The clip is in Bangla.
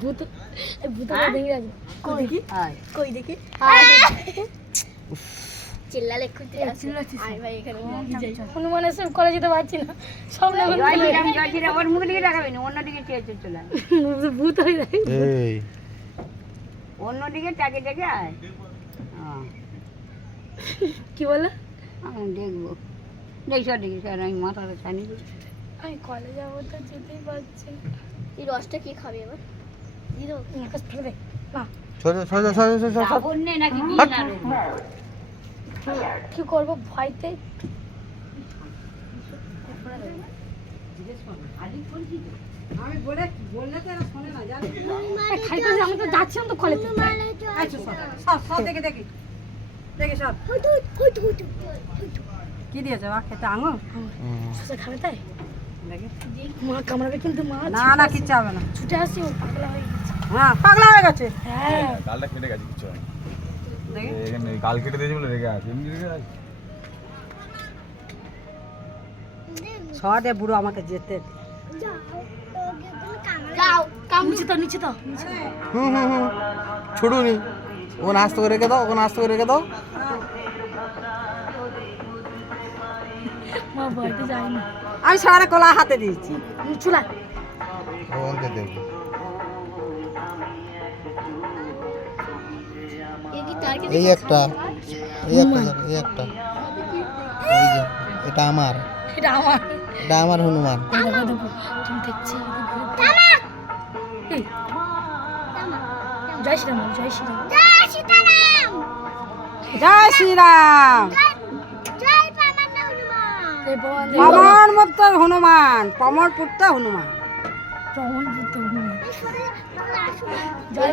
ভূত ভূতটা দেখি আজ কই দেখি কই দেখি চিল্লালে খুঁজতে চিল্লাচ্ছিস আই ভাই এখানে যাই হনুমান এসে কলেজ যেতে পারছি না সব না জয়শ্রীরাম ওর মুখ দিকে তাকাবি না অন্যদিকে চেয়ে চলে ভূত হয়ে যায় এই অন্যদিকে টাকে টাকে আয় কি বলে আমি দেখবো দেখি স্যার আমি মাথাটা ছানি আমি কলেজ যাবো তো যেতেই পারছি এই রসটা কি খাবে এবার দিদো নাকাস ফেলে দে না সাবন নে নাকি বিনা কি করবো ভয়তে আমি বললে তো এরা শোনে না জানি খাই করে আমি তো যাচ্ছিলাম তো কলেজে আচ্ছা সব দেখি সব কি দিয়েছে মা খেতে আঙুর সুসে খাবে তাই মা কামড়াবে কিন্তু মা না কিচ্ছু হবে না ছুটে আসি ও পাগলা হয়ে গেছে হ্যাঁ পাগলা হয়ে গেছে হ্যাঁ গালটা কেটে গেছে কিছু হয় দেখি এখানে গাল কেটে দিয়েছে বলে রেগে আছে এমনি রেগে আছে ছড়ে বুড়ো আমাকে যেতে যাও নিচে তো ছুড়ুনি ও নাস্তা করে রেখে দাও মা বইতে যায়নি আমি সারা কলা হাতে দিয়েছি চুলা ওকে দেখো এই একটা এই যে এটা আমার হনুমান তুমি দেখছি জয় শ্রীরাম পবন পুত্র হনুমান জয়